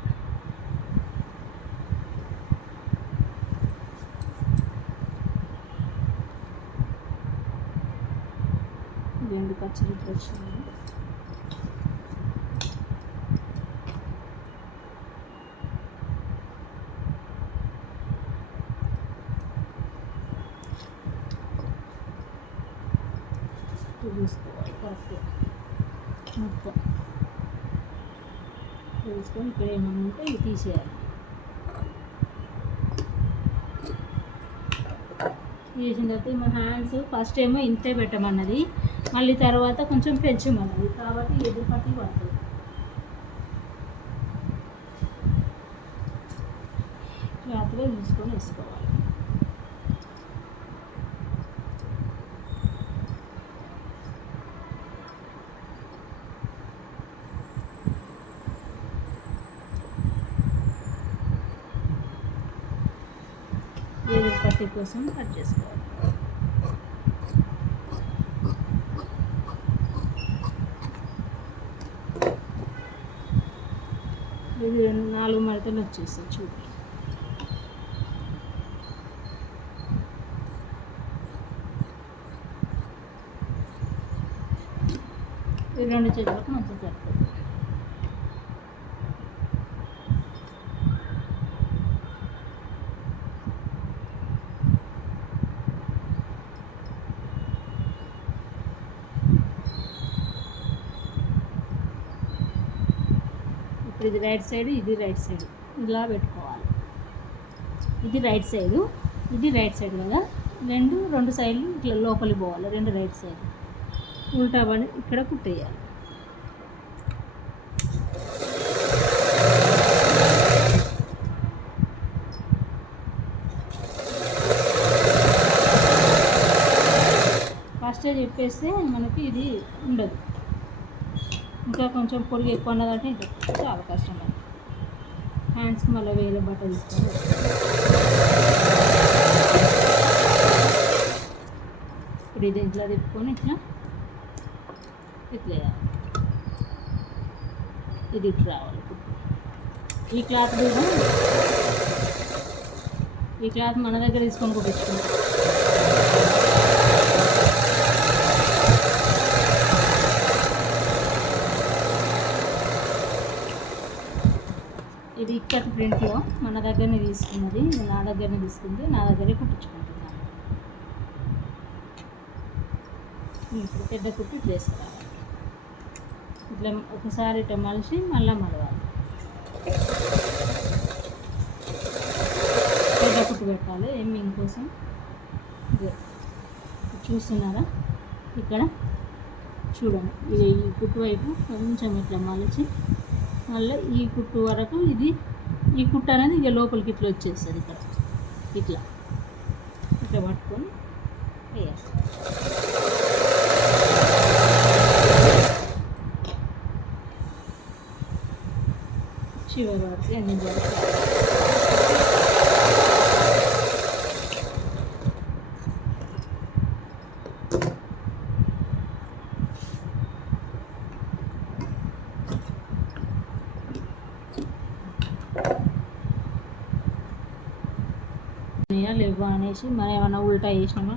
రెండు పచ్చడి వచ్చింది. చూసుకోవాలి కరెక్ట్ మొత్తం తీసుకొని ఇక్కడ ఏమన్నా ఉంటే ఇవి తీసేయాలి. చేసిన తర్వాత మా హ్యాండ్స్ ఫస్ట్ ఏమో ఇంతే పెట్టమన్నది, మళ్ళీ తర్వాత కొంచెం పెంచమన్నది, కాబట్టి ఎదురు పట్టి పడుతుంది. జాగ్రత్తగా తీసుకొని వేసుకోవాలి. ఏదో పట్టి కోసం కట్ చేసుకోవాలి. ఇది 4 మడతలు వచ్చేస్తాయి చూపి. ఈ 2 చేతులకు మంచిగా సరిపోతుంది. ఇది రైట్ సైడ్, ఇది రైట్ సైడ్ ఇలా పెట్టుకోవాలి. ఇది రైట్ సైడు, ఇది రైట్ సైడ్ కదా, రెండు సైడ్లు ఇట్లా లోపలికి పోవాలి. 2 రైట్ సైడ్ ఉల్టా పడి ఇక్కడ కుట్టేయాలి. ఫస్టే చెప్పేస్తే మనకి ఇది ఉండదు. ఇంకా కొంచెం పొడిగి ఎక్కువ ఉన్నదంటే ఇంకా చాలా కష్టం. హ్యాండ్స్కి మళ్ళీ వేరే బట్ట తీసుకొని ఇప్పుడు ఇది ఇట్లా తిప్పుకొని ఇట్లా వేయాలి. ఇది ఇట్లా రావాలి. ఈ క్లాత్ కూడా ఈ క్లాత్ మన దగ్గర తీసుకొని కుట్టించుకుంటాం. ఇది ఇక్కత్ ప్రింట్లో మన దగ్గరనే తీసుకున్నది, నా దగ్గరనే తీసుకుంది, నా దగ్గరే కుట్టించుకుంటున్నాను. ఇప్పుడు పెద్ద కుట్టు ఇట్లా వేసుకోవాలి. ఇట్లా ఒకసారి ఇట్లా మలిచి మళ్ళీ మలవాలి. పెద్ద కుట్టు పెట్టాలి ఎమ్మింగ్ కోసం. చూస్తున్నారా ఇక్కడ చూడండి, ఈ కుట్టు వైపు కొంచెం ఇట్లా మలిచి మళ్ళీ ఈ కుట్టు వరకు ఈ కుట్టు అనేది ఇక లోపలికి ఇట్లా వచ్చేస్తుంది. ఇక్కడ ఇట్లా ఇట్లా పట్టుకొని వేయాలి. చివరి వరకు ఎండింగ్ వరకు లేవు అనేసి మనం ఏమన్నా ఉల్టా వేసినామా.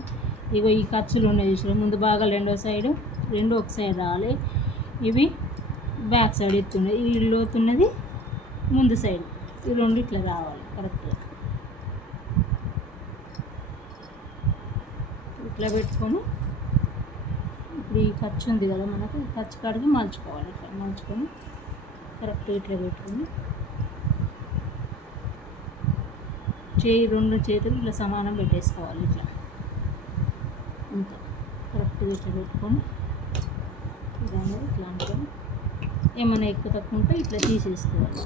ఇగో ఈ ఖర్చులు ఉన్నాయి చూసినా, ముందు బాగా రెండో సైడు, రెండు ఒక సైడ్ రావాలి. ఇవి బ్యాక్ సైడ్ ఎత్తున్నాయి, ఈ లోతున్నది ముందు సైడ్, ఈ 2 ఇట్లా రావాలి కరెక్ట్గా. ఇట్లా పెట్టుకొని ఇప్పుడు ఈ ఖర్చు ఉంది కదా మనకు, ఈ ఖర్చు కాడికి మలుచుకోవాలి. ఇట్లా మలుచుకొని కరెక్ట్గా ఇట్లా పెట్టుకొని రెండు చేతులు ఇట్లా సమానం పెట్టేసుకోవాలి. ఇట్లా ఇంకా కరెక్ట్గా ఇట్లా పెట్టుకొని ఇదన్నీ ఇట్లా అనుకొని ఏమైనా ఎక్కువ తక్కువ ఉంటే ఇట్లా తీసేసుకోవాలి.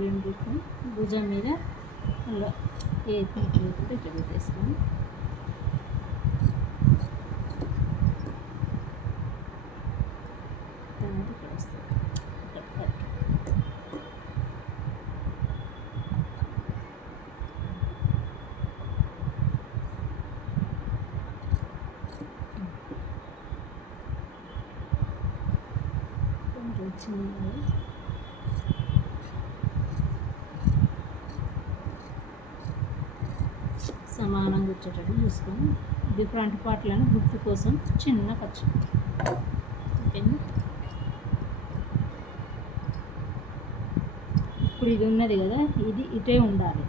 రెండుకొని భుజం మీద అలా ఇట్లా పెట్టేసుకొని సమానంగా వచ్చేటట్టు చూసుకొని ఇది ఫ్రంట్ పార్ట్లను గుర్తు కోసం చిన్న ఖర్చు. ఓకేనా, ఇప్పుడు ఇది ఉన్నది కదా, ఇది ఇటే ఉండాలి.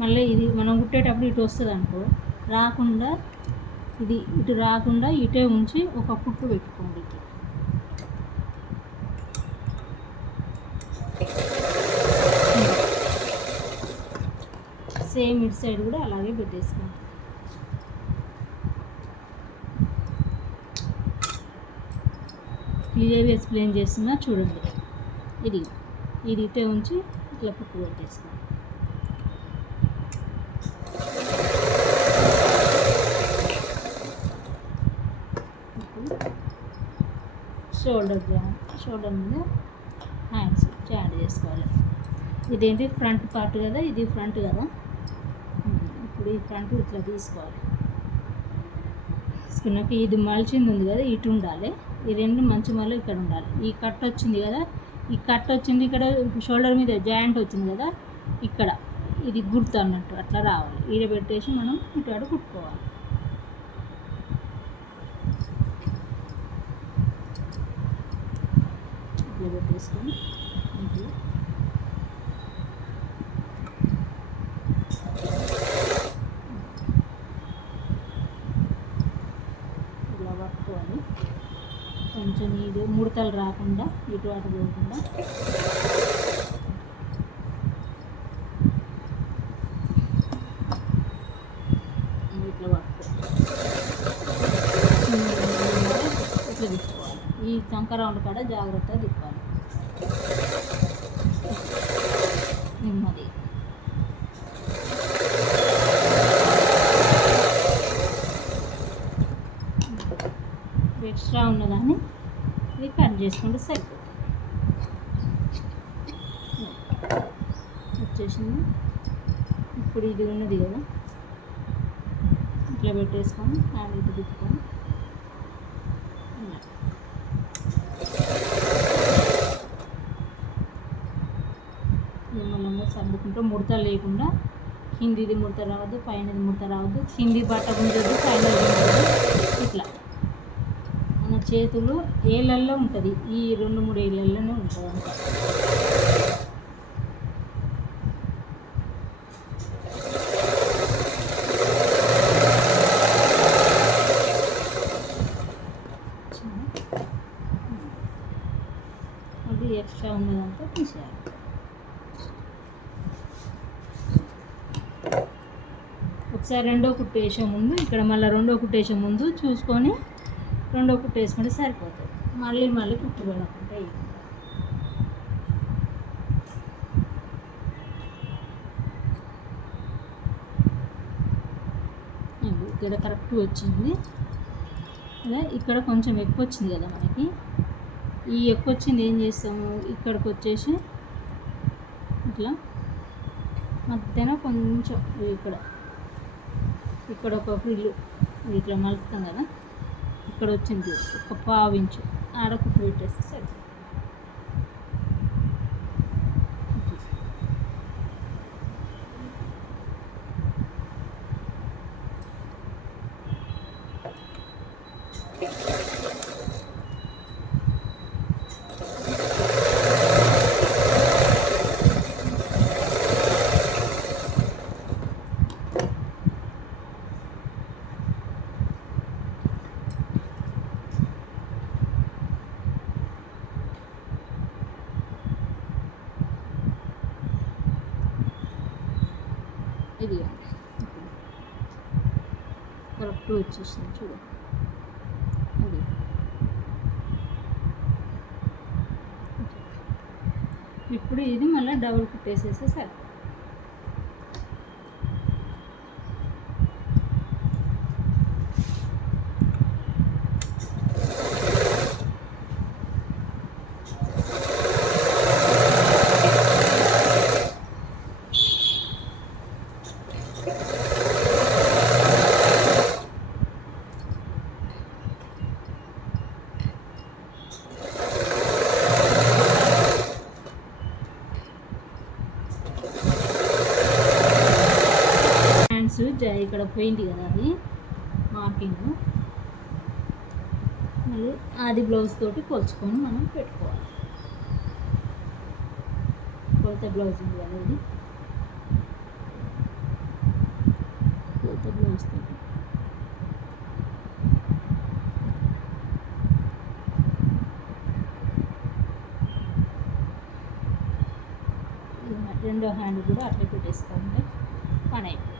మళ్ళీ ఇది మనం కుట్టేటప్పుడు ఇటు వస్తుంది అనుకో, రాకుండా ఇది ఇటు రాకుండా ఇటే ఉంచి ఒక కుట్టు పెట్టుకోండి. సేమ్ ఇటు సైడ్ కూడా అలాగే పెట్టేసుకోండి. క్లియర్గా ఎక్స్ప్లెయిన్ చేస్తున్నా చూడండి. ఇది ఇటే ఉంచి ఇట్లా కుట్టు పెట్టేసుకోండి. షోల్డర్ మీద హ్యాండ్స్ జాయింట్ చేసుకోవాలి. ఇదేంటి ఫ్రంట్ పార్ట్ కదా, ఇది ఫ్రంట్ కదా. ఇప్పుడు ఈ ఫ్రంట్ ఇట్లా తీసుకోవాలి. తీసుకున్నాక ఇది మలిచింది ఉంది కదా, ఇటు ఉండాలి. ఈ రెండు మంచి మళ్ళీ ఇక్కడ ఉండాలి. ఈ కట్ వచ్చింది కదా, ఈ కట్ వచ్చింది ఇక్కడ షోల్డర్ మీద జాయింట్ వచ్చింది కదా, ఇక్కడ ఇది గుర్తు అన్నట్టు అట్లా రావాలి. ఈడ పెట్టేసి మనం ఇటు అటు కుట్టుకోవాలి. ఇట్లా పెట్టేసుకొని ఇట్లా ఇలా పట్టుకోవాలి. కొంచెం ఇది ముడతలు రాకుండా ఇటు అటు పోకుండా ఇట్లా పట్టుకోవాలి. ఇట్లా తిప్పుకోవాలి. ఈ సంకరౌండ్ కాడ జాగ్రత్తగా తిప్పాలి. నెమ్మది ఎక్స్ట్రా ఉన్నదాన్ని ఇది కట్ చేసుకుంటే సరిపోతుంది. వచ్చేసింది. ఇప్పుడు ఇది ఉన్నది కదా, ఇట్లా పెట్టేసుకొని హ్యాండ్ ఇటు తిప్పుకొని నిమ్మలంగా సర్దుకుంటూ ముడత లేకుండా, కిందిది ముడత రావద్దు, పైనది ముడత రావద్దు, కింది బట్ట గుంజొద్దు, పైన గుంజొద్దు. ఇట్లా మన చేతులు ఏళ్ళల్లో ఉంటుంది, ఈ 2-3 ఏళ్ళల్లోనే ఉంటుంది అంతా. అది ఎక్స్ట్రా ఉన్నదంతా తీసేయాలి. ఒకసారి రెండో కుట్టు వేసే ముందు ఇక్కడ మళ్ళీ రెండో కుట్టు వేసే ముందు చూసుకొని రెండో కుట్టు వేసుకుంటే సరిపోతుంది. మళ్ళీ కుట్టు పడకుండా ఇక్కడ కరెక్ట్ వచ్చింది. అదే ఇక్కడ కొంచెం ఎక్కువ వచ్చింది కదా మనకి. ఈ ఎక్కువ వచ్చింది ఏం చేస్తాము, ఇక్కడికి వచ్చేసి ఇట్లా మధ్యాహ్నం కొంచెం ఇక్కడ ఒక ఫ్రిల్లు ఇట్లా మలుస్తాం కదా, ఇక్కడ వచ్చింది ఒక 1/2 ఇంచు ఆడ కుట్టు పెట్టేస్తే సరే. ఇది కరెక్ట్ వచ్చేసింది చూడు. అది ఇప్పుడు ఇది మళ్ళీ డబుల్ కుట్టేసేస్తే సరే. ఇక్కడ పోయింది కదా అది మార్కింగ్, మళ్ళీ అది బ్లౌజ్ తోటి కొలుచుకొని మనం పెట్టుకోవాలి. కొలత బ్లౌజ్ ఉంది కదా ఇది కొలత బ్లౌజ్ తోటి రెండో హ్యాండ్ కూడా అట్లా పెట్టేసుకుంటే పని అయిపోయింది.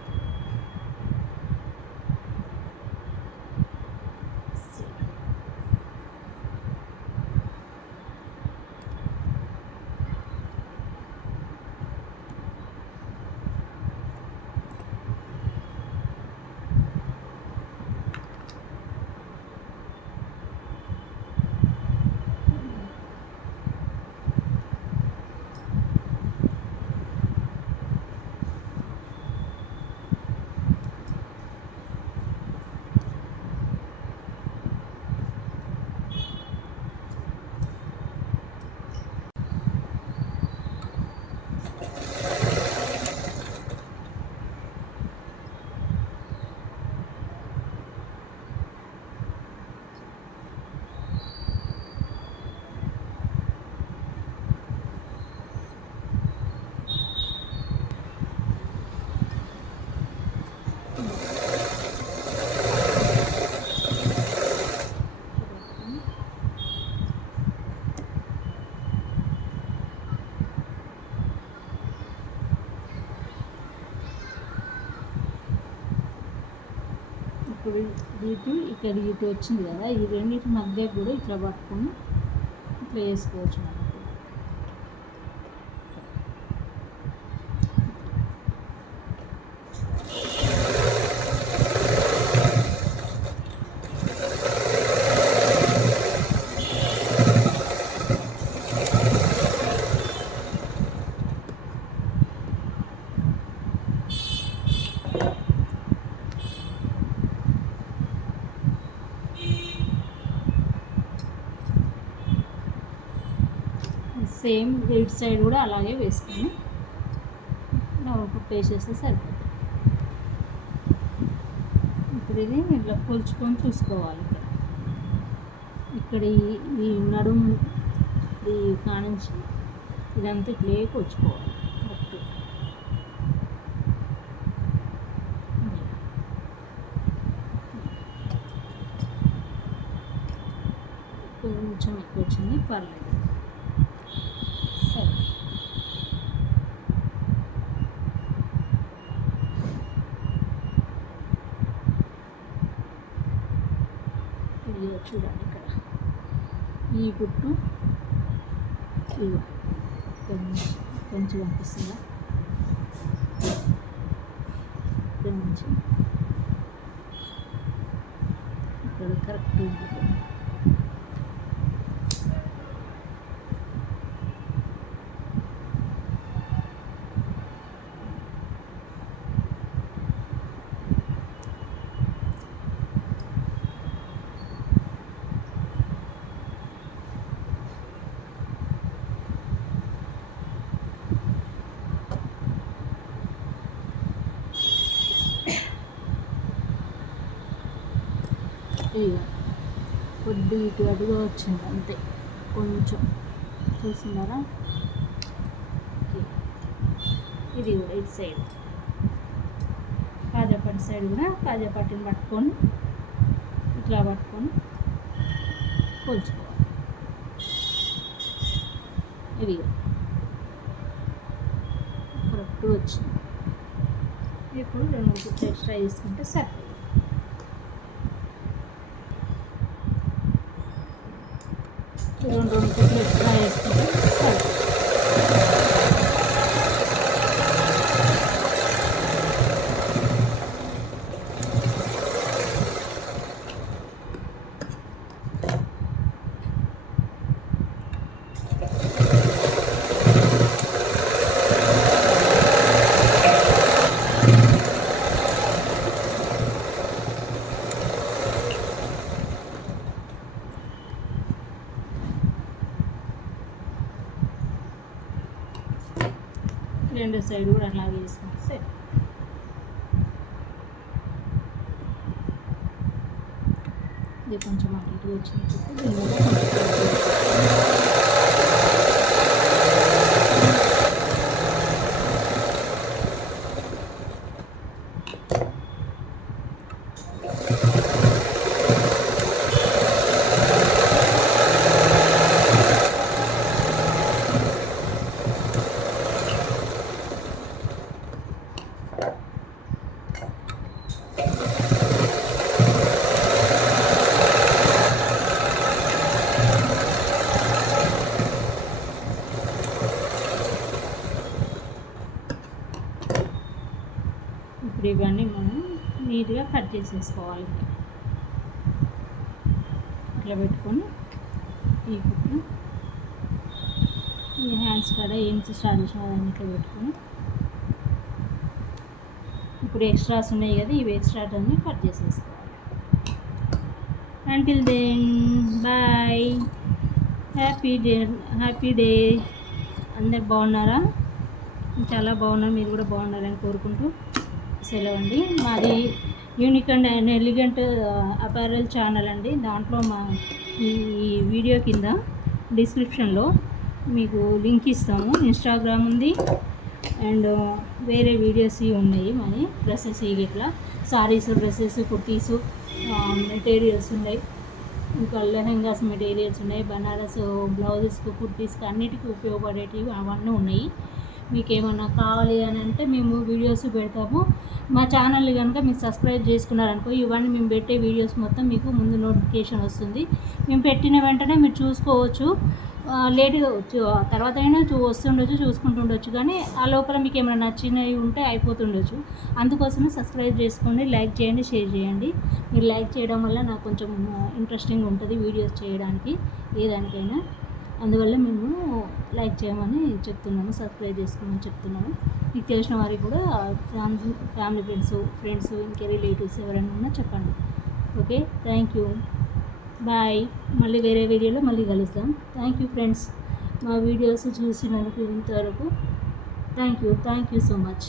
ఇప్పుడు ఇక్కడ ఇటు వచ్చింది కదా, ఈ రెండింటి మధ్య కూడా ఇట్లా పట్టుకొని ఇట్లా వేసుకోవచ్చు మనం. సేమ్ ఇటు సైడ్ కూడా అలాగే వేసుకొని డబుల్ కుట్టు వేసేస్తే సరిపోతుంది. ఇప్పుడు ఇది ఇట్లా కొలుచుకొని చూసుకోవాలి. ఇక్కడ ఈ నడుము ఈ కానించి ఇదంతా ఇట్లే కొలుచుకోవాలి. కొంచెం ఎక్కువ వచ్చింది, పర్లేదు. చూడండి ఇక్కడ ఈ కుట్టు ఇదిగో కొంచెం కనిపిస్తుందా, ఇక్కడ నుంచి ఇక్కడ కరెక్ట్ ఉంటుంది. ఇక కొద్ది ఇటు అటుగా వచ్చింది అంతే, కొంచెం చూస్తున్నారా. ఇది కూడా ఇటు సైడ్ కాజాపట్టి సైడ్ కూడా కాజాపట్టిని పట్టుకొని ఇట్లా పట్టుకొని కొలుచుకోవాలి. ఇది కరెక్ట్ వచ్చింది. ఇప్పుడు 2 కుట్లు ఎక్స్ట్రా తీసుకుంటే సరిపోతుంది. రెండు కుట్లు ఎక్స్ట్రా వేసుకుంటే సరిపోతుంది. రెండు సైడ్ కూడా అలాగే వేసుకుంటే సరే. ఇది కొంచెం అటు ఇటు వచ్చినట్టు కట్ చేసేసుకోవాలి. ఇట్లా పెట్టుకొని ఈ కుట్టు ఈ హ్యాండ్స్ కాడ ఏం స్టార్ట్ చేసిన దాన్ని ఇట్లా పెట్టుకొని ఇప్పుడు ఎక్స్ట్రాస్ ఉన్నాయి కదా, ఇవి ఎక్స్ట్రాస్ అన్నీ కట్ చేసేసుకోవాలి. Until then bye, happy day. అందరు బాగున్నారా? చాలా బాగున్నారు, మీరు కూడా బాగున్నారని కోరుకుంటూ సెలవు అండి. మాది unique and elegant apparel channel అండి. దాంట్లో మా ఈ వీడియో కింద డిస్క్రిప్షన్లో మీకు లింక్ ఇస్తాము. ఇన్స్టాగ్రామ్ ఉంది అండ్ వేరే వీడియోస్ ఉన్నాయి. మరి డ్రెస్సెస్ ఇట్లా సారీస్, డ్రెస్సెస్, కుర్తీసు, మెటీరియల్స్ ఉన్నాయి. ఇంకా లెహెంగాస్ మెటీరియల్స్ ఉన్నాయి. బనారస్ బ్లౌజెస్కి, కుర్తీస్కి అన్నిటికీ ఉపయోగపడేటివి అవన్నీ ఉన్నాయి. మీకు ఏమన్నా కావాలి అని అంటే మేము వీడియోస్ పెడతాము. మా ఛానల్ కనుక మీరు సబ్స్క్రైబ్ చేసుకున్నారనుకో, ఇవన్నీ మేము పెట్టే వీడియోస్ మొత్తం మీకు ముందు నోటిఫికేషన్ వస్తుంది. మేము పెట్టిన వెంటనే మీరు చూసుకోవచ్చు. లేట్గా తర్వాత అయినా వస్తుండొచ్చు, చూసుకుంటుండొచ్చు. కానీ ఆ లోపల మీకు ఏమైనా నచ్చినవి ఉంటే అయిపోతుండొచ్చు. అందుకోసమే సబ్స్క్రైబ్ చేసుకోండి, లైక్ చేయండి, షేర్ చేయండి. మీరు లైక్ చేయడం వల్ల నాకు కొంచెం ఇంట్రెస్టింగ్ ఉంటుంది వీడియోస్ చేయడానికి, ఏదానికైనా. అందువల్ల మేము లైక్ చేయమని చెప్తున్నాము, సబ్స్క్రైబ్ చేసుకోమని చెప్తున్నాము. మీకు తెలిసిన వారికి కూడా ఫ్యామిలీ ఫ్రెండ్స్ ఇంకా రిలేటివ్స్ ఎవరైనా ఉన్నా చెప్పండి. Okay, thank you, bye. మళ్ళీ వేరే వీడియోలో మళ్ళీ కలుద్దాం. థ్యాంక్ యూ ఫ్రెండ్స్, మా వీడియోస్ చూసినందుకు ఇంతవరకు. Thank you so much.